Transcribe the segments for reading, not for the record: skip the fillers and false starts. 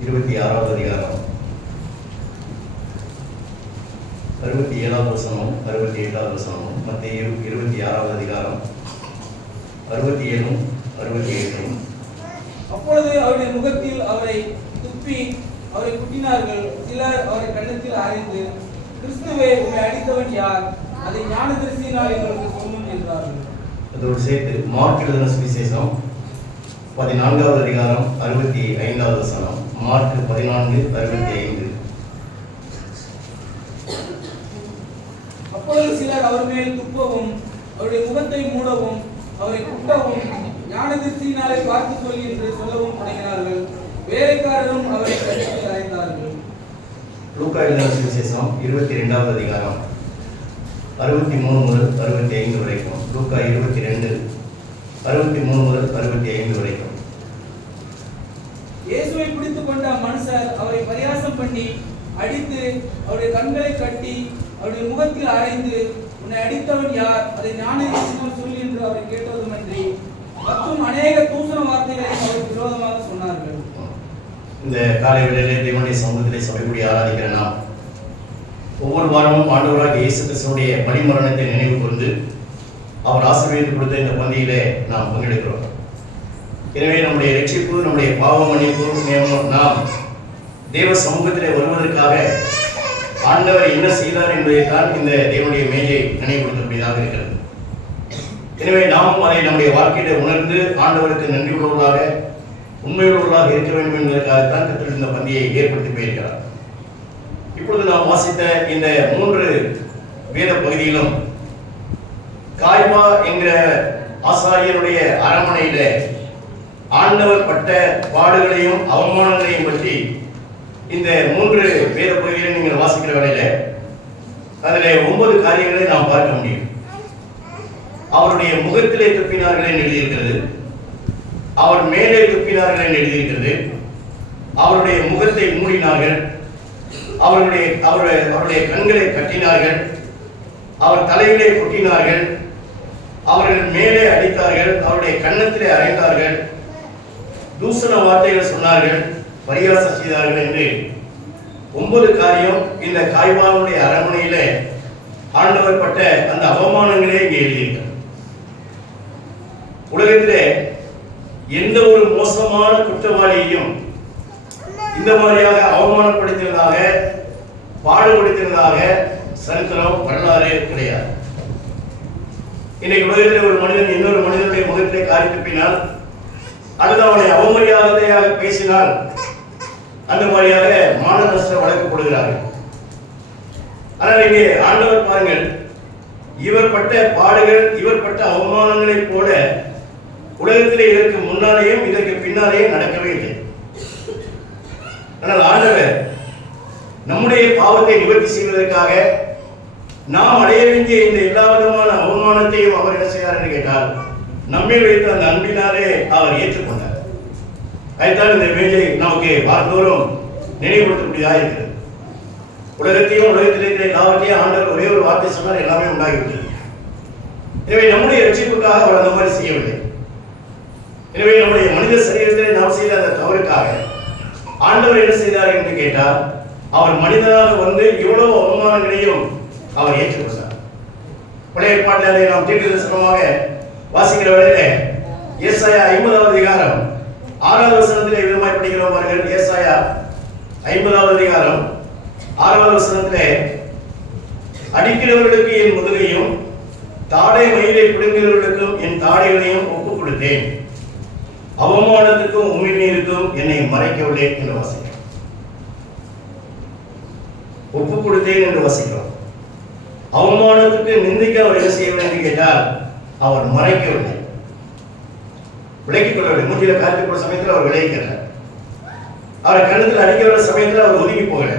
26வது அதிகாரம் 67வது வசனமும் 68வது வசனமும். மத்தேயு 26வது அதிகாரம் 67ம் 68ம். அப்பொழுது அவருடைய முகத்தில் அவரை துப்பி அவரை குட்டினார்கள். சிலர் அவரை கன்னத்தில் அறைந்து, கிறிஸ்துவே, உம்மை அடித்தவன் யார்? அதை ஞானதரிசியினால் எங்களுக்கு சொல்லும் என்றார்கள். அதோடு சேர்த்து மார்க் எழுதின சுவிசேஷம் 14வது அதிகாரம் 65வது வசனம். மார்க் 14:65. அப்பொழுது சிலர் அவர் மேல் துப்பவும் அவருடைய முகத்தை மூடவும் அவரை குட்டவும் ஞானதரிசியினாலே பார்த்து சொல்லி என்று சொல்லவும் தொடங்கினார்கள். வேலைக்காரரும் அவரை கன்னத்தில் அறைந்தார்கள். லூக்கா எழுதின சுவிசேஷம் 22வது அதிகாரம் 63 முதல் 65 வரைக்கும். லூக்கா 22 63 முதல் 65 வரைக்கும். இயேசுவை பிடித்துக் கொண்ட மனுஷர் அவரை பரியாசம் பண்ணி அடித்து அவருடைய கண்களை கட்டி அவருடைய முகத்தில் அறைந்து, உன்னை அடித்தவன் யார்? அதை ஞானதரிசியினால் சொல்லி என்று அவரை கேட்டதுமன்றி மற்றும் அநேக தூசண வார்த்தைகளை அவருக்கு விரோதமாக சொன்னார்கள். இந்த காலை வேளையிலே தேவனுடைய சமூகத்திலே சபைக்கூடி ஆராதிக்கிற நாம் ஒவ்வொரு வாரமும் ஆண்டவராகிய இயேசு கிறிஸ்துவுடைய பரிமரணத்தை நினைவு கூர்ந்து அவர் ஆசீர்வதித்து கொடுத்த இந்த பந்தியிலே நாம் பங்கெடுக்கிறோம். எனவே நம்முடைய ரட்சிப்பு, நம்முடைய பாவ மன்னிப்பு, நாம் தேவ சமூகத்திலே வருவதற்காக ஆண்டவர் என்ன செய்தார் என்பதைத்தான் இந்த தேவனுடைய மேஜை நினைவுபடுத்தக்கூடியதாக இருக்கிறது. எனவே நாமும் அதை நம்முடைய வாழ்க்கையில உணர்ந்து ஆண்டவருக்கு நன்றி உள்ளவர்களாக, உண்மையுள்ளவர்களாக இருக்க வேண்டும் என்பதற்காகத்தான் கர்த்தர் இந்த பந்தியை ஏற்படுத்தி போயிருக்கிறார். இப்பொழுது நாம் வாசித்த இந்த 3 வேத பகுதியிலும் காய்பா என்கிற ஆசாரியருடைய அரண்மனையில ஆண்டவர் பட்ட பாடுகளையும் அவமானங்களையும் பற்றி இந்த 3 வேத பகுதியிலும் நீங்கள் வாசிக்கிற வேளையில அதில் 9 காரியங்களை நாம் பார்க்க முடியும். அவருடைய முகத்திலே துப்பினார்கள் என்று எழுதியிருக்கிறது, அவர் மேலே துப்பினார்கள் என்று எழுதியிருக்கிறது, அவருடைய முகத்தை மூடினார்கள், அவருடைய கண்களை கட்டினார்கள், அவர் தலையிலே கொட்டினார்கள், அவர்கள் மேலே அடித்தார்கள், அவருடைய கன்னத்திலே அறைந்தார்கள், தூசண வார்த்தைகள் சொன்னார்கள், பரியாசம் செய்தார்கள் என்று 9 காரியம் இந்த காய்பாவுடைய அரண்மனையில ஆண்டவர் பட்ட அந்த அவமானங்களே இங்கே எழுதியிருக்கிறார். உலகத்திலே எந்த ஒரு மோசமான குற்றவாளியையும் இந்த மாதிரியாக அவமானப்படுத்தினதாக, பாடுபடுத்தினதாக சரித்திரம் வரலாறு கிடையாது. இன்னைக்கு உலகத்தில் ஒரு மனிதன் இன்னொரு மனிதனுடைய முகத்திலே காரி துப்பினால் அல்லது அவனை அவமரியாதையாக பேசினால் அந்த மாதிரியாக மான நஷ்ட வழக்கு போடுகிறார்கள். ஆனால் இங்கே ஆண்டவர் பாருங்கள், இவர் பட்ட பாடுகள், இவர் பட்ட அவமானங்களைப் போல உலகத்திலே இதற்கு முன்னாலேயும் இதற்கு பின்னாலேயும் நடக்கவே இல்லை. ஆனால் ஆண்டவர் நம்முடைய பாவத்தை நிவர்த்தி செய்வதற்காக நாம் அடைய வேண்டிய இந்த எல்லா விதமான அவமானத்தையும் அவர் என்ன செய்தார் என்று கேட்டால், நம்மை வைத்த அந்த அன்பினாலே அவர் ஏற்றுக்கொண்டார். அதுதான் இந்த மேஜை நமக்கு வாரந்தோறும் நினைவுபடுத்தக்கூடியதாக இருக்கிறது. உலகத்தையும் உலகத்தில் இருக்கிற எல்லாவற்றையும் ஆண்டவர் ஒரே ஒரு வார்த்தை சொன்னால் எல்லாமே உண்டாகிவிட்டது. எனவே நம்முடைய ரட்சிப்புக்காக அவர் அந்த மாதிரி செய்யவில்லை. எனவே நம்முடைய மனித சரீரத்திலே நாம் செய்த அந்த தவறுக்காக ஆண்டவர் என்ன செய்தார் என்று கேட்டால், அவர் மனிதனாக வந்து இவ்வளவு அவமானங்களையும் அவர் ஏற்றுக்கொண்டார். பழைய ஏற்பாட்டிலே நாம் தீர்க்கதரிசனமாக வாசிக்கிற வேளையிலே ஏசாயா 50வது அதிகாரம் 6வது வசனத்திலே விதமாய் படிக்கிறோம் பாருங்கள். ஏசாயா 50வது அதிகாரம் 6வது வசனத்திலே, அடிக்கிறவர்களுக்கு என் முதுகையும் தாடை மயிலை பிடுங்குகிறவர்களுக்கும் என் தாடைகளையும் ஒப்புக் கொடுத்தேன், அவமானத்துக்கும் உமிழ்நீருக்கும் என்னை மறைக்கவில்லை என்று வாசிக்கிறோம். ஒப்புக் கொடுத்தேன் என்று வாசிக்கிறோம். அவமானத்துக்கு நிந்திக்க அவர் என்ன செய்யவில்லை என்று கேட்டால், அவர் மறைக்கவில்லை, விலக்கிக் கொள்ளவில்லை. மூஞ்சில காத்து போற சமயத்தில் அவர் விளைவிக்கல, அவர் கண்ணத்தில் அடிக்கிற சமயத்தில் அவர் ஒதுங்கி போகல.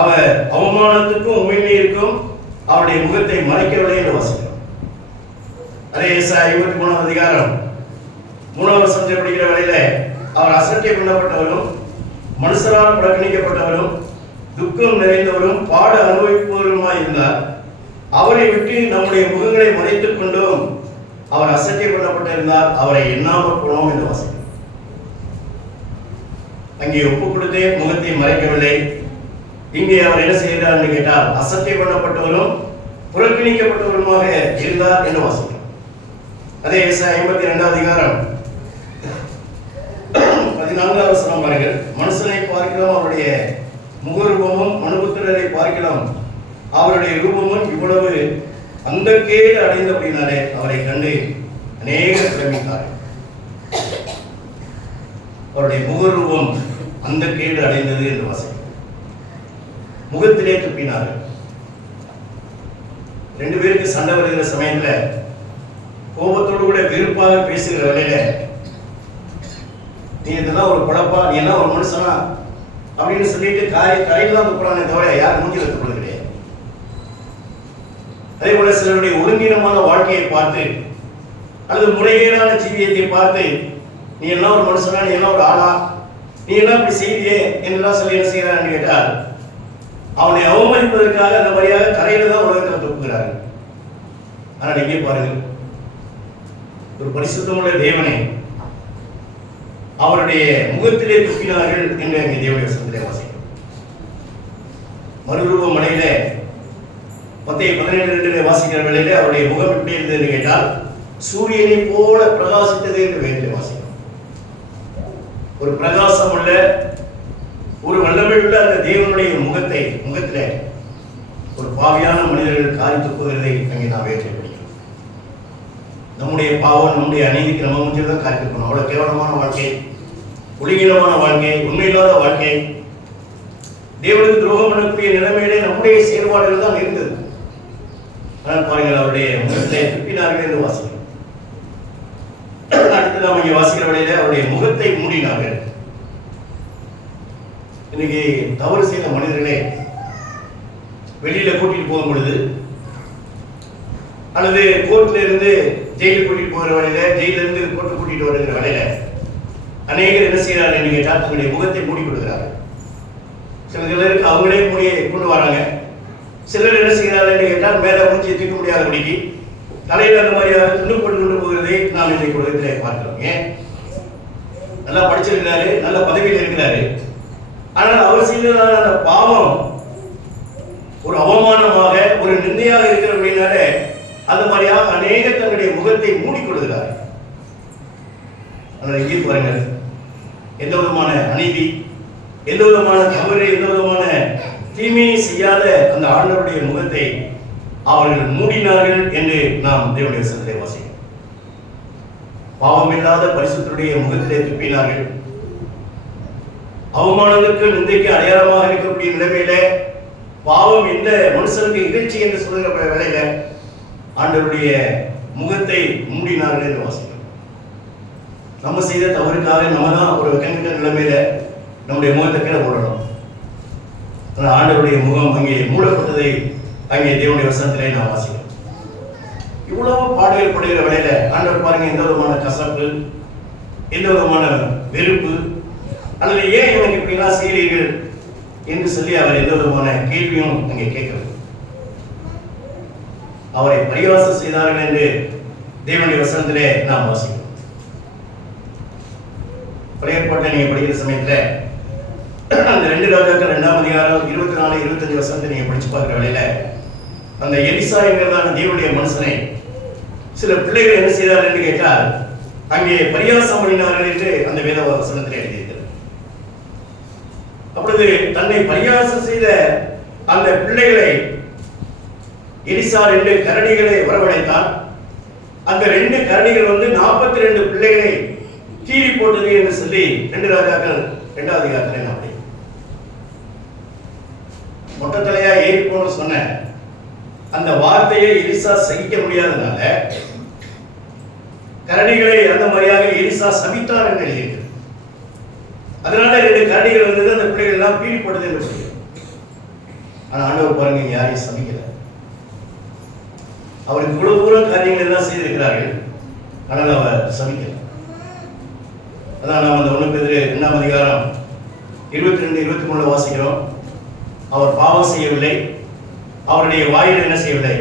அவர் அவமானத்துக்கும் உமிழ்நீருக்கும் அவருடைய முகத்தை மறைக்கவில்லை என்று வாசிக்கிறோம். அதே ஏசாயா 53வது அதிகாரம் 3வது வசனத்தை படிக்கிற வேளையில, அவர் அசட்டை பண்ணப்பட்டவரும் மனுஷரால் புறக்கணிக்கப்பட்டவரும் துக்கம் நிறைந்தவரும் பாட அனுபவிப்பவருமாய் இருந்தார். அவரை விட்டு நம்முடைய முகங்களை மறைத்துக் கொண்டோம், அவர் அசட்டை பண்ணப்பட்டிருந்தார், அவரை எண்ணாமல் போனோம் என்று வாசிக்கிறோம். அங்கே ஒப்பு கொடுத்தே முகத்தை மறைக்கவில்லை. இங்கே அவர் என்ன செய்கிறார் என்று கேட்டால் அசட்டை பண்ணப்பட்டவரும் புறக்கணிக்கப்பட்டவருமாக இருந்தார் என்று வாசிக்கிறோம். அதே ஏசாயா 52 அதிகாரம் 14வது வசனம் பாருங்கள். மனுஷனை பார்க்கலாம் அவருடைய முகரூபமும் மனுபுத்திரரை பார்க்கலாம் அவருடைய ரூபமும் இவ்வளவு அந்த கேடு அடைந்தபடினாலே அவரை கண்டு அநேகர் பிரமித்தார்கள். அவருடைய முகரூபம் அந்த கேடு அடைந்தது என்று வாசிக்கிறோம். முகத்திலே துப்பினார்கள். 2 பேருக்கு சண்டை வருகிற சமயத்துல கோபத்தோடு கூட வெறுப்பாக பேசுகிற வேலையில நீ இதெல்லாம் ஒரு குழப்பா, நீ எல்லாம் ஒரு மனுஷனா அப்படின்னு சொல்லிட்டு கரையில் தான் துப்புறானே தவிர யார் மூஞ்சி துப்புறது கிடையாது. அதே போல சிலருடைய ஒருங்கினமான வாழ்க்கையை பார்த்து அல்லது முறைகேடான ஜீவியத்தை பார்த்து நீ எல்லாம் ஒரு மனுஷனா, நீ எல்லாம் ஒரு ஆளா, நீ எல்லாம் இப்படி செய்தியே என்றெல்லாம் சொல்லி என்ன செய்கிறான்னு கேட்டால் அவனை அவமதிப்பதற்காக அந்த மாதிரியாக கரையில தான் உலகத்தில் துப்புகிறார்கள். ஆனால் இங்கே பாருங்கள், ஒரு பரிசுத்தமுள்ள தேவனை அவருடைய முகத்திலே துப்பினார்கள் என்று அங்கே தேவனுடைய வசனத்திலே வாசிக்கிறோம். மறுரூப மலையில 10:17 வாசிக்கிற வேளையிலே அவருடைய முகம் எப்படி இருந்தது என்று கேட்டால் சூரியனை போல பிரகாசித்தது என்று வேதத்திலே வாசிக்கிறோம். ஒரு பிரகாசம் உள்ள ஒரு வல்லமையுள்ள அந்த தேவனுடைய முகத்திலே ஒரு பாவியான மனிதர்கள் காரி துப்புகிறதை அங்கே நாம் வேதத்திலே படிக்கிறோம். நம்முடைய பாவம், நம்முடைய அநீதிக்கு நம்ம முடிஞ்சு தான் காரி துப்பணும். அவ்வளவு கேவலமான வாழ்க்கை, ஒழுங்கீனமான வாழ்க்கை, உண்மையில்லாத வாழ்க்கை, தேவனுக்கு துரோகம் பண்ணக்கூடிய நிலைமையிலே நம்முடைய செயல்பாடுகள் தான் இருந்தது. ஆனால் பாருங்கள், அவருடைய முகத்தை துப்பினார்கள் என்று வாசிக்கிறோம். அடுத்து நாம் இங்கே வாசிக்கிற வேளையிலே அவருடைய முகத்தை மூடினார்கள். இன்னைக்கு தவறு செய்த மனிதர்களே வெளியில கூட்டிட்டு போகும் பொழுது அல்லது கோர்ட்ல இருந்து ஜெயிலுக்கு கூட்டிட்டு போகிற வேலையில, ஜெயில இருந்து கோர்ட்டு கூட்டிட்டு வருகிற வேலையில அநேகர் என்ன செய்யறாங்க என்று கேட்டால் தங்களுடைய முகத்தை மூடி கொடுக்கிறார்கள். சிலருக்கு அவங்களே மூடியை கொண்டு வராங்க. சிலர் என்ன செய்கிறார்கள் என்று கேட்டால் மேல மூஞ்சியை தூக்க முடியாதபடிக்கு தலையில் அந்த மாதிரியாக துண்டு போட்டு கொண்டு போகிறதை நாம் இன்றைக்கு உலகத்திலே பார்க்கிறோம். ஏன்? நல்லா படிச்சிருக்கிறாரு, நல்ல பதவியில் இருக்கிறாரு, ஆனால் அவர் செய்ததான அந்த பாவம் ஒரு அவமானமாக, ஒரு நிந்தையாக இருக்கிற அப்படின்னாலே அந்த மாதிரியாக அநேக தங்களுடைய முகத்தை மூடிக்கொள்கிறார். ஆனால் இங்கே பாருங்கள், எந்த விதமான அநீதி, எந்த விதமான தவறு, எந்த விதமான தீமையை செய்யாத அந்த ஆண்டவருடைய முகத்தை அவர்கள் மூடினார்கள் என்று நாம் தேவனுடைய வசனத்தை வாசிக்கிறோம். பாவமில்லாத பரிசுத்தருடைய முகத்திலே துப்பினார்கள். அவமானத்திற்கு நிந்தைக்கு அடையாளமாக இருக்கக்கூடிய நிலைமையில பாவம் எந்த மனுஷனுக்கு இகழ்ச்சி என்று சொல்லுகிற வேலையில ஆண்டவருடைய முகத்தை மூடினார்கள் என்று வாசிக்கிறோம். நம்ம செய்த தவறுக்காக நம்ம தான் ஒரு வெக்கங்கிட்ட நிலைமையில நம்முடைய முகத்தை கீழே போடணும். ஆனால் ஆண்டவருடைய முகம் அங்கே மூடப்பட்டதை அங்கே தேவனுடைய வசனத்திலே நாம் வாசிக்கிறோம். இவ்வளவு பாடுகள் படுகிற வேலையில ஆண்டவர் பாருங்க, எந்த விதமான கசப்பு, எந்த விதமான வெறுப்பு அல்லது ஏன் இவங்க இப்படிலாம் செய்கிறீர்கள் என்று சொல்லி அவர் எந்த விதமான கேள்வியும் அங்கே கேட்கிறது. அவரை பரிகாசம் செய்தார்கள் என்று தேவனுடைய வசனத்திலே நாம் வாசிக்கிறோம். பழையற்பாட்டை நீங்க படிக்கிற சமயத்துல அந்த 2 ராஜாக்கள் 2ஆம் அதிகாரம் 24-25 வசனத்தை நீங்க படிச்சு பார்க்கிற வேளையில அந்த எலிசா என்கிறதான தேவனுடைய மனுஷனை சில பிள்ளைகள் என்ன செய்தார்கள் என்று கேட்டால் அங்கே பரியாசம் பண்ணினார்கள் என்று அந்த வேத வசனத்திலே எழுதியிருக்கிறது. அப்பொழுது தன்னை பரியாசம் செய்த அந்த பிள்ளைகளை எலிசா 2 கரடிகளை வரவழைத்தான். அந்த 2 கரடிகள் 42 பிள்ளைகளை கீறி போட்டது என்று சொல்லி 2 ராஜாக்கள் 2ஆம் அதிகாரத்திலே நாம் படிக்கிறோம். மொட்டை தலையா ஏறி போன சொன்ன அந்த வார்த்தையை எலிசா சகிக்க முடியாதனால கரடிகளை அந்த மாதிரியாக எலிசா சபித்தார் என்று எழுதியிருக்கிறது. அதனால 2 கரடிகள் வந்தது, அந்த பிள்ளைகள் எல்லாம் பீடி போட்டது என்று சொல்கிறோம். ஆனா ஆண்டவர் பாருங்க, யாரையும் சபிக்கல. அவருக்கு இவ்வளவு தூரம் காரியங்கள் எல்லாம் செய்திருக்கிறார்கள், ஆனால் அவர் சபிக்கல. அதான் நாம் அந்த 1 பேதுரு 2ஆம் அதிகாரம் 22-23 வாசிக்கிறோம். அவர் பாவம் செய்யவில்லை, அவருடைய வாயில் என்ன செய்யவில்லை,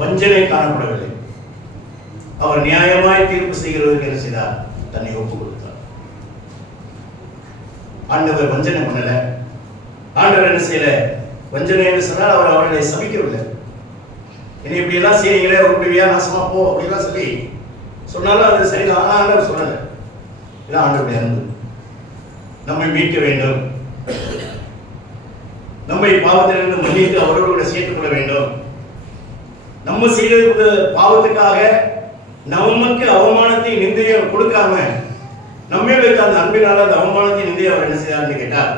வஞ்சனை காணப்படவில்லை. அவர் நியாயமாய் தீர்ப்பு செய்கிறவருக்கு என்ன செய்தார், தன்னை ஒப்புக் கொடுத்தார். ஆண்டவர் வஞ்சனை பண்ணல. ஆண்டவர் என்ன செய்யல? வஞ்சனை என்று சொன்னால் அவர் அவர்களை சபிக்கவில்லை. என்னை இப்படி எல்லாம் செய்றீங்களே, உங்களுடைய நாசமா போ அப்படிலாம் சொல்லி சொன்னாலும் அது சரிதான். ஆண்டவர் சொல்லலை. இதான் ஆண்டவருடைய அன்பு. நம்மை மீட்க வேண்டும், நம்மை பாவத்திலிருந்து மன்னித்து அவரோடு சேர்த்துக் கொள்ள வேண்டும். நம்ம செய்த பாவத்துக்காக நமக்கு அவமானத்தை நிந்தையை கொடுக்காம நம்மே வைத்த அந்த அன்பினால அந்த அவமானத்தை நிந்தையை அவர் என்ன செய்தார் கேட்டால்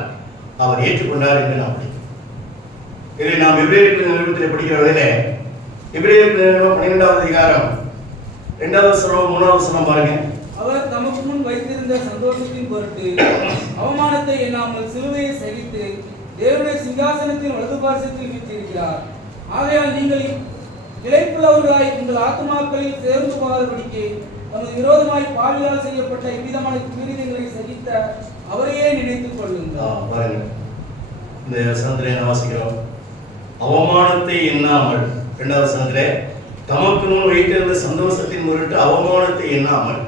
அவர் ஏற்றுக்கொண்டார் என்று நாம் படிக்கிறோம். இதை நாம் எபிரேயர் நிறுவனத்தில் படிக்கிற வகையில எபிரேயர் நிறுவனம் 12வது அதிகாரம் 2வது வசனம் 3வது வசனம் பாருங்க. அவர் தமக்கு முன் வைத்திருந்த சந்தோஷத்தின் பொருட்டு அவமானத்தை எண்ணாமல் சிலுவையை சகித்து தேவனுடைய சிங்காசனத்தின் வலது பார்சத்தில் வீற்றிருக்கிறார். ஆகையால் நீங்கள் இளைப்புள்ளவர்களாய் உங்கள் ஆத்துமாக்களில் சேர்ந்து போகாதபடிக்கு நமது விரோதமாய் பாவியால் செய்யப்பட்ட இவ்விதமான கிரீடங்களை சகித்த அவரையே நினைத்துக் கொள்ளுங்கள். பாருங்க, இந்த வசனத்திலே நான் வாசிக்கிறோம். அவமானத்தை எண்ணாமல், 2வது வசனத்திலே தமக்கு முன் வைத்திருந்த சந்தோஷத்தின் பொருட்டு அவமானத்தை எண்ணாமல்.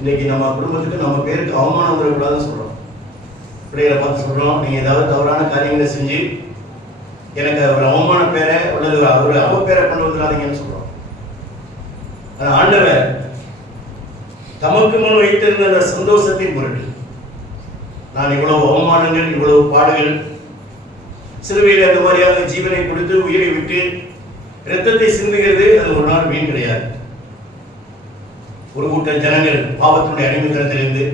இன்னைக்கு நம்ம குடும்பத்துக்கு நம்ம பேருக்கு அவமானம் வரக்கூடாதுன்னு சொல்றோம். பிள்ளைகளை பார்த்து சொல்றோம், நீங்க ஏதாவது தவறான காரியங்களை செஞ்சு எனக்கு ஒரு அவமான பேரை உள்ளது ஒரு அவப்பேரை கொண்டு வந்துடாதீங்கன்னு சொல்றோம். ஆண்டவர் தமக்கு முன் வைத்திருந்த அந்த சந்தோஷத்தின் பொருட்டு, நான் இவ்வளவு அவமானங்கள், இவ்வளவு பாடுகள், சிலுவையில் அந்த மாதிரியாக ஜீவனை கொடுத்து உயிரை விட்டு இரத்தத்தை சிந்துகிறது, அது ஒரு நாள் வீண் கிடையாது. ஒரு கூட்ட ஜனங்கள் பாவத்தினுடைய அடிமைத்தனத்திலிருந்து,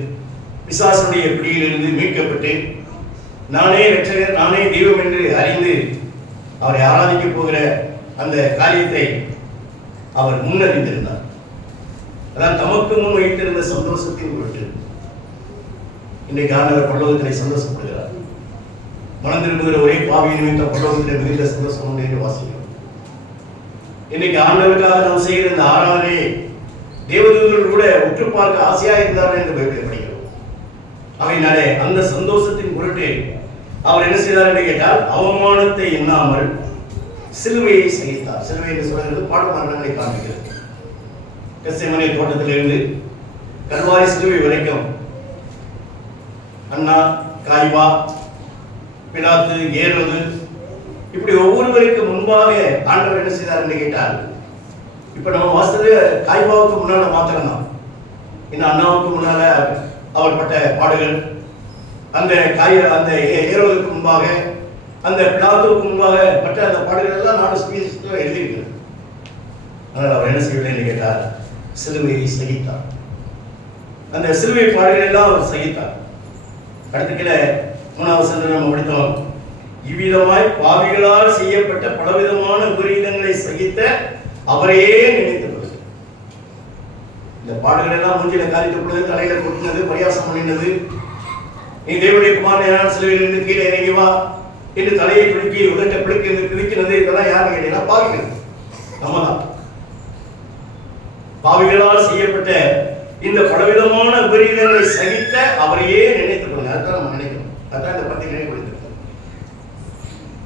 பிசாசனுடைய பிடியிலிருந்து மீட்கப்பட்டு நானே இரட்சகர், நானே தெய்வம் என்று அறிந்து அவரை ஆராதிக்க போகிற அந்த காரியத்தை அவர் முன்னறிந்திருந்தார். அதான் தமக்கு முன் வைத்திருந்த சந்தோஷத்தின் பொருட்டு இன்றைக்கு ஆண்டவர் பரலோகத்திலே சந்தோஷப்படுகிறார். மனம் திரும்புகிற ஒரே பாவியின் நிமித்தம் பரலோகத்திலே மிகுந்த சந்தோஷம் உண்டு என்று வாசிக்கிறோம். இன்னைக்கு ஆண்டவருக்காக நாம் செய்கிற இந்த ஆராதனை தேவதூதர்கள் கூட உற்று பார்க்க ஆசையாக இருந்தார்கள் என்று பைபிளில் படிக்கிறோம். அவையினாலே அந்த சந்தோஷத்தின் பொருட்டு அவர் என்ன செய்தார் என்று கேட்டால் அவமானத்தை எண்ணாமல் சிலுவையை சகித்தார். சிலுவை என்று சொல்கிறது பாடுமரணங்களை காண்பிக்கிறது. கெத்செமனே தோட்டத்திலிருந்து கல்வாரி சிலுவை வரைக்கும் அண்ணா, காய்பா, பிலாத்து, ஏரோது, இப்படி ஒவ்வொருவருக்கு முன்பாக ஆண்டவர் என்ன செய்தார் என்று கேட்டால், இப்ப நம்ம வாசது காய்பாவுக்கு முன்னால மாத்திரம்தான். இன்னும் அண்ணாவுக்கு முன்னால அவர் பட்ட பாடுகள், அந்த ஏரோதுக்கு முன்பாக, அந்த பிலாத்துவுக்கு முன்பாக பட்ட அந்த பாடுகள் எல்லாம் நாடு ஸ்பீச்சில் எழுதியிருக்கிறது. ஆனால் அவர் என்ன செய்யவில்லை என்று கேட்டார், சிலுவையை சகித்தார். அந்த சிலுவை பாடுகள் எல்லாம் அவர் சகித்தார். அடுத்த கீழே 3வது வசனத்தில் நம்ம படித்தோம், இவ்விதமாய் பாவிகளால் செய்யப்பட்ட பலவிதமான விபரீதங்களை சகித்த அவரையே நினைத்தது. இந்த பாடுகள் எல்லாம் மூஞ்சில காரித்தப்பொழுது, தலையில கொட்டினது, பரியாசம் பண்ணினது, நீ தேவனுடைய குமாரன் சிலுவையிலிருந்து கீழே இறங்கி வா என்று தலையை குலுக்கி உதட்ட பிடிக்கிறது, பிடிக்கிறது, இதெல்லாம் யாரு கேட்டீங்கன்னா பாவிகள். நம்ம தான் பாவிகளால் செய்யப்பட்ட இந்த பலவிதமான விபரீதங்களை சகித்த அவரையே நினைத்துக் கொள்ளுங்க. அதான் நம்ம நினைக்கணும். அதான் இந்த பத்தி நினைவுபடுத்திருக்கோம்.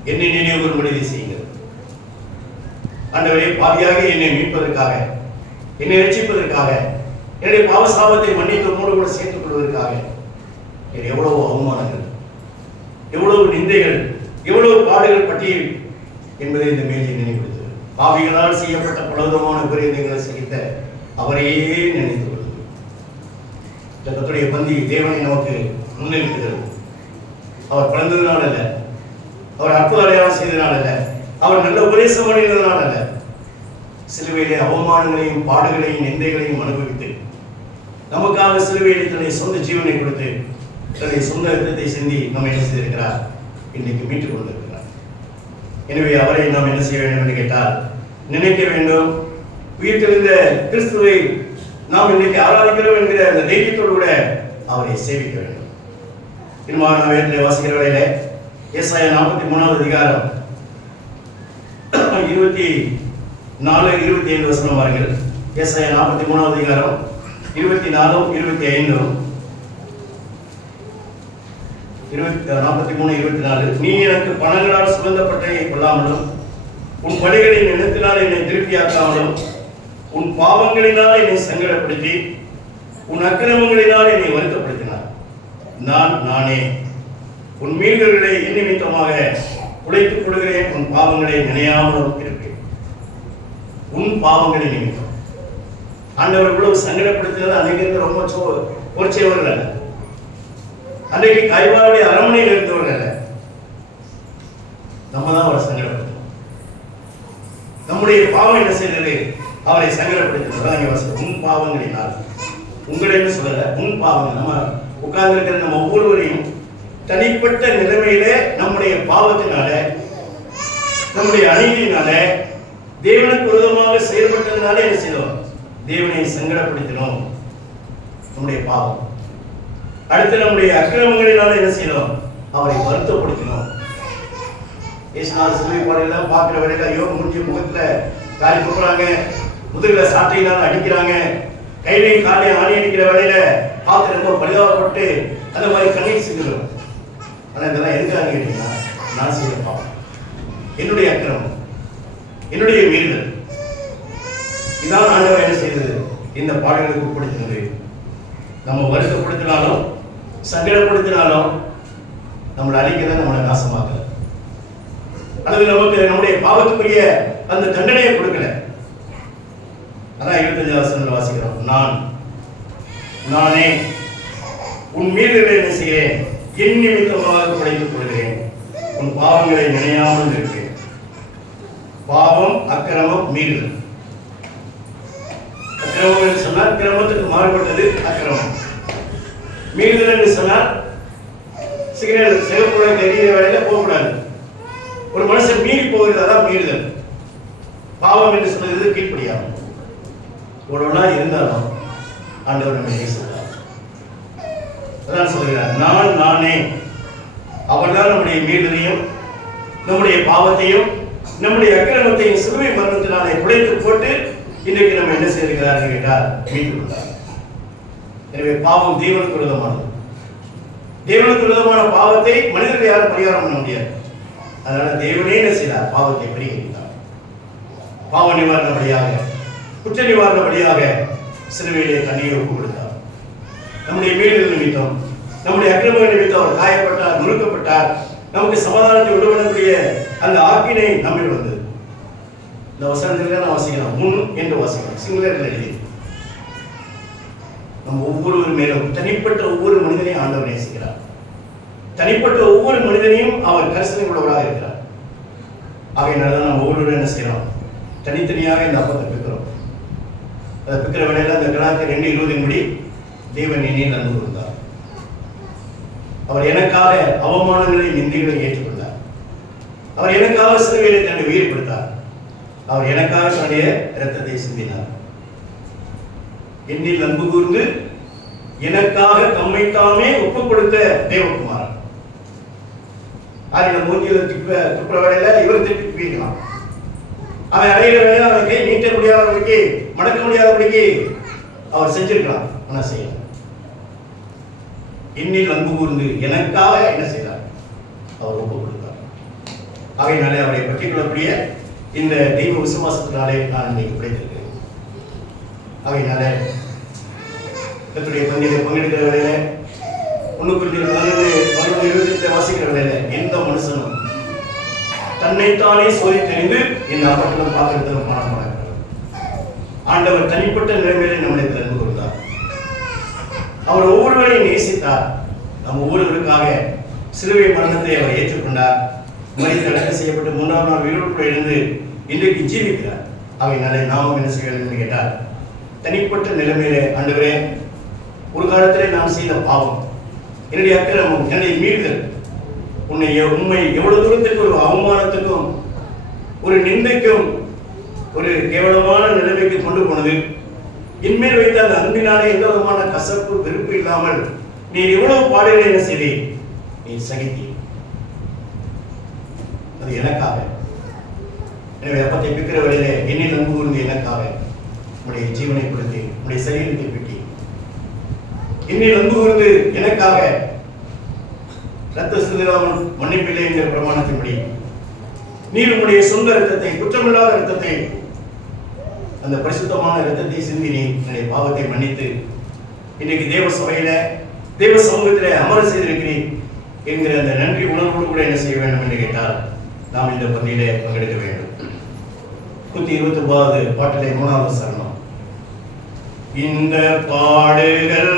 என்னை நினைவு கூறும்படி செய்யுங்கள். ஆண்டவரே, பாவியாக என்னை மீட்பதற்காக, என்னை ரட்சிப்பதற்காக, என்னுடைய பாவசாபத்தை மன்னித்து உன்னோடு கூட சேர்த்துக் கொள்வதற்காக எவ்வளவு அவமானங்கள், எவ்வளவு நிந்தைகள், எவ்வளவு பாடுகள் பட்டியல் என்பதை இந்த மேலே நினைவுபடுத்துகிறது. பாவிகளால் செய்யப்பட்ட பலவிதமான விபரீதங்களை சகித்த அவரையே நினைத்து கொள்வது. இந்த கர்த்தருடைய பந்தி தேவனை நமக்கு முன்னிறுத்துகிறது. அவர் பிறந்ததுனால அல்ல, அவர் அற்புத அடையாளம் செய்ததுனால அல்ல, அவர் நல்ல உபதேசம் பண்ணினதுனால அல்ல, சிலுவையிலே அவமானங்களையும் பாடுகளையும் நிந்தைகளையும் அனுபவித்து நமக்காக சிலுவையில் தன்னுடைய சொந்த ஜீவனை கொடுத்து தன்னுடைய சொந்த ரத்தத்தை சிந்தி நம்ம என்ன செய்திருக்கிறார், இன்னைக்கு மீட்டுக் கொண்டிருக்கிறார். எனவே அவரை நாம் என்ன செய்ய வேண்டும் என்று கேட்டால் நினைக்க வேண்டும். உயிர்த்தெழுந்த கிறிஸ்துவை நாம் இன்னைக்கு ஆராதிக்கிறோம் என்கிற அந்த தைரியத்தோடு கூட அவரை சேவிக்க வேண்டும். இன்னும் நாம் வேதத்திலே வாசிக்கிற வேளையிலே ஏசாயா 43வது அதிகாரம் 24, 25 வசனம் பாருங்கள். ஏசாயா 43வது அதிகாரம் 24, 25, 43, 24. நீ எனக்கு பணங்களால் சுமந்தப்பட்டதை கொள்ளாமலும், உன் படைகளின் நிலத்தினால் என்னை திருப்தியாக்காமலும், உன் பாவங்களினால் என்னை சங்கடப்படுத்தி, உன் அக்கிரமங்களினால் என்னை வருத்தப்படுத்தினார். நான் நானே உன் மீறுதல்களை என் நிமித்தமாக உழைத்துக் கொள்கிறேன், உன் பாவங்களை நினையாமலும் இருப்பேன். உன் பாவங்களை நிமித்தம் ஆண்டவர் இவ்வளவு சங்கடப்படுத்தினது அன்னைக்கு ரொம்ப பொறிச்சவர்கள் அல்ல, அன்றைக்கு கைவாவுடைய அரண்மனையில் இருந்தவர்கள் அல்ல. நம்ம தான் அவரை சங்கடப்படுத்தணும். நம்முடைய பாவம் என்ன செய்தது? அவரை சங்கடப்படுத்தினது. உன் பாவங்களினால், உங்களை என்ன சொல்லல, உன் பாவங்கள். நம்ம உட்கார்ந்து இருக்கிற நம்ம ஒவ்வொருவரையும் தனிப்பட்ட நிலைமையிலே நம்முடைய பாவத்தினால, நம்முடைய அநீதியினால, தேவனுக்கு விரோதமாக செயல்பட்டதுனால என்ன செய்தோம்? தேவனை சங்கடப்படுத்தினோம். நம்முடைய பாவம். அடுத்து நம்முடைய அக்கிரமங்களினால என்ன செய்யணும்? அவரை வருத்தப்படுத்தினோம். இயேசுநாதர் சிலுவை பாதையெல்லாம் பார்க்கிற வேலையில ஐயோ மூஞ்சி முகத்துல காரி போடுறாங்க, முதுகுல சாட்டையினால அடிக்கிறாங்க, கையிலையும் காலையும் ஆணி அடிக்கிற வேலையில பார்த்து ரொம்ப பரிதாபப்பட்டு அந்த மாதிரி கண்ணீர் சிந்துடும். ஆனா இதெல்லாம் எதுக்காக கேட்டீங்கன்னா, நான் செய்த பாவம், என்னுடைய அக்கிரமம், என்னுடைய மீறுதல். இதான் ஆண்டவர் என்ன செய்தது? இந்த பாடல்களுக்கு உட்படுத்தினது. நம்ம வருத்தப்படுத்தினாலும் சங்கடப்படுத்தினாலும் நம்மளை அழிக்கதான், நம்மளை நாசமாக்கல, அல்லது நமக்கு நம்முடைய பாவத்துக்குரிய அந்த தண்டனையை கொடுக்கல. அதான் 25 வசனத்துல வாசிக்கிறோம். நான் நானே உன் மீறுதலை என்ன செய்கிறேன்? என் நிமித்தமாக குறைத்துக் கொள்கிறேன், உன் பாவங்களை நினையாமல் இருக்கிறேன். பாவம், அக்கிரமம், மீறுதல். அக்கிரமம் என்று சொன்னால் கிரமத்துக்கு மாறுபட்டது அக்கிரமம். மீறுதல் என்று சொன்னால் சிக்னல் சிவப்புல தெரிகிற வேலையில போகக்கூடாது. ஒரு மனுஷன் மீறி போகிறது, அதான் மீறுதல். பாவம் என்று சொன்னது கீழ்ப்படியாகும். ஒருவனா இருந்தாலும் ஆண்டவர் நம்மை நேசிக்கிறார். அதான் சொல்கிறார், நான் நானே. அவர்தான் நம்முடைய மீறுதலையும் நம்முடைய பாவத்தையும் நம்முடைய அக்கிரமத்தையும் சிலுவை மரணத்தினாலே குலைத்து போட்டு இன்றைக்கு நம்ம என்ன செய்திருக்கிறார் கேட்டால் மீட்டுக் கொண்டார். எனவே பாவம் தேவனுக்கு விரோதமானது. தேவனுக்கு விரோதமான பாவத்தை மனிதர்கள் யாரும் பரிகாரம் பண்ண முடியாது. அதனால தேவனே என்ன செய்தார்? பாவத்தை பரிகரித்தார். பாவ நிவாரண வழியாக, குற்ற நிவாரண வழியாக சிலுவையிலே தண்ணீரை ஒப்பு கொடுத்தார். நம்முடைய மீறுதல் நிமித்தம், நம்முடைய அக்கிரம நிமித்தம் அவர் காயப்பட்டார், நொறுக்கப்பட்டார். நமக்கு சமாதானத்தை விடுவிடக்கூடிய அந்த ஆக்கினை நம்மில் வந்தது. இந்த வசனத்தில் நான் வாசிக்கலாம், முன் என்று வாசிக்கலாம், சிங்குலரில் எழுதி. நம்ம ஒவ்வொரு மேலும் தனிப்பட்ட ஒவ்வொரு மனிதனையும் ஆண்டவர் நேசிக்கிறார். தனிப்பட்ட ஒவ்வொரு மனிதனையும் அவர் கரிசனை உள்ளவராக இருக்கிறார். ஆகையினால நம்ம ஒவ்வொருவரும் என்ன செய்யறோம்? தனித்தனியாக இந்த அப்பத்தை பிக்கிறோம். அதை பிக்கிற வேலையில அந்த கலாச்சாரம் 2:20 படி தேவன் என்னில் அன்பு கூர்ந்தார். அவர் எனக்காக அவமானங்களை, நிந்தைகளை ஏற்றுக்கொண்டார். அவர் எனக்காக சிலுவையிலே தன்னை உயிர் கொடுத்தார். அவர் எனக்காக தன்னுடைய இரத்தத்தை சிந்தினார். என்னில் அன்பு கூர்ந்து எனக்காக தம்மைத்தாமே ஒப்புக் கொடுத்த தேவகுமாரன். ஆரின மூஞ்சியில துப்புற வேலையில இவர் திருப்பி வீக்கலாம். அவன் அறையிற வேலையில அவன் கை நீட்ட முடியாதபடிக்கு, மடக்க முடியாதபடிக்கு அவர் செஞ்சிருக்கலாம். ஆனா செய்யலாம். என்னில் அன்பு கூர்ந்து எனக்காக என்ன செய்தார்? அவர் ஒப்புக் கொடுத்தார். ஆகையினாலே அவரை பற்றி கொள்ளக்கூடிய இந்த தெய்வ விசுவாசத்தினாலே நான் இன்னைக்கு கிடைத்திருக்கிறேன். ஆகையினாலே கர்த்தருடைய பந்தியிலே பங்கெடுக்கிற வேலையில 1:11-12 வாசிக்கிற வேலையில எந்த மனுஷனும் தன்னைத்தானே சோதித்தறிந்து இந்த அப்பட்டணம் பாத்திரத்தில் பணமாக ஆண்டவர் தனிப்பட்ட நிலைமையிலே நம்மிடத்தில் அன்பு கொடுத்தார். அவர் ஒவ்வொருவரையும் நேசித்தார். நம் ஒவ்வொருவருக்காக சிலுவை மரணத்தை அவர் ஏற்றுக்கொண்டார். மனித அடக்கம் செய்யப்பட்டு 3ஆம் நாள் உயிரோடு எழுந்து இன்றைக்கு ஜீவிக்கிறார். அவையினாலே நாமும் என்ன செய்ய வேண்டும் என்று கேட்டார், தனிப்பட்ட நிலைமையிலே ஆண்டவரே, ஒரு காலத்திலே நான் செய்த பாவம், என்னுடைய அக்கிரமம், என்னுடைய மீறுதல் உம்மை எவ்வளவு தூரத்துக்கு ஒரு அவமானத்துக்கும் ஒரு நிந்தைக்கும் ஒரு கேவலமான நிலைமைக்கு கொண்டு போனது. இன்மேல் வைத்த அந்த அன்பினாலே எந்த விதமான கசப்பு வெறுப்பு இல்லாமல் நீ எவ்வளவு பாடலை என்ன செய்தி நீ சகித்தீ. அது எனக்காக. எனவே அப்பத்தை பிக்கிற வழியிலே என்னில் அன்பு கூர்ந்து எனக்காக உடைய ஜீவனை கொடுத்து உடைய சரீரத்தை பிட்டி என்னில் அன்பு கூர்ந்து எனக்காக ரத்த சிந்திராமல் மன்னிப்பில்லை என்கிற பிரமாணத்தின்படி நீர் உடைய சொந்த ரத்தத்தை, குற்றமில்லாத ரத்தத்தை, அந்த பரிசுத்தமான ரத்தத்தை சிந்தி நீ என்னுடைய பாவத்தை மன்னித்து இன்றைக்கு தேவ சபையில தேவ சமூகத்திலே அமர செய்திருக்கிறீர் என்கிற அந்த நன்றி உணர்வோடு கூட என்ன செய்ய வேண்டும் என்று கேட்டால் நாம் இந்த பந்தியிலே பங்கெடுக்க வேண்டும். 129 பாட்டிலே 3வது சரணம். இந்த பாடுகள்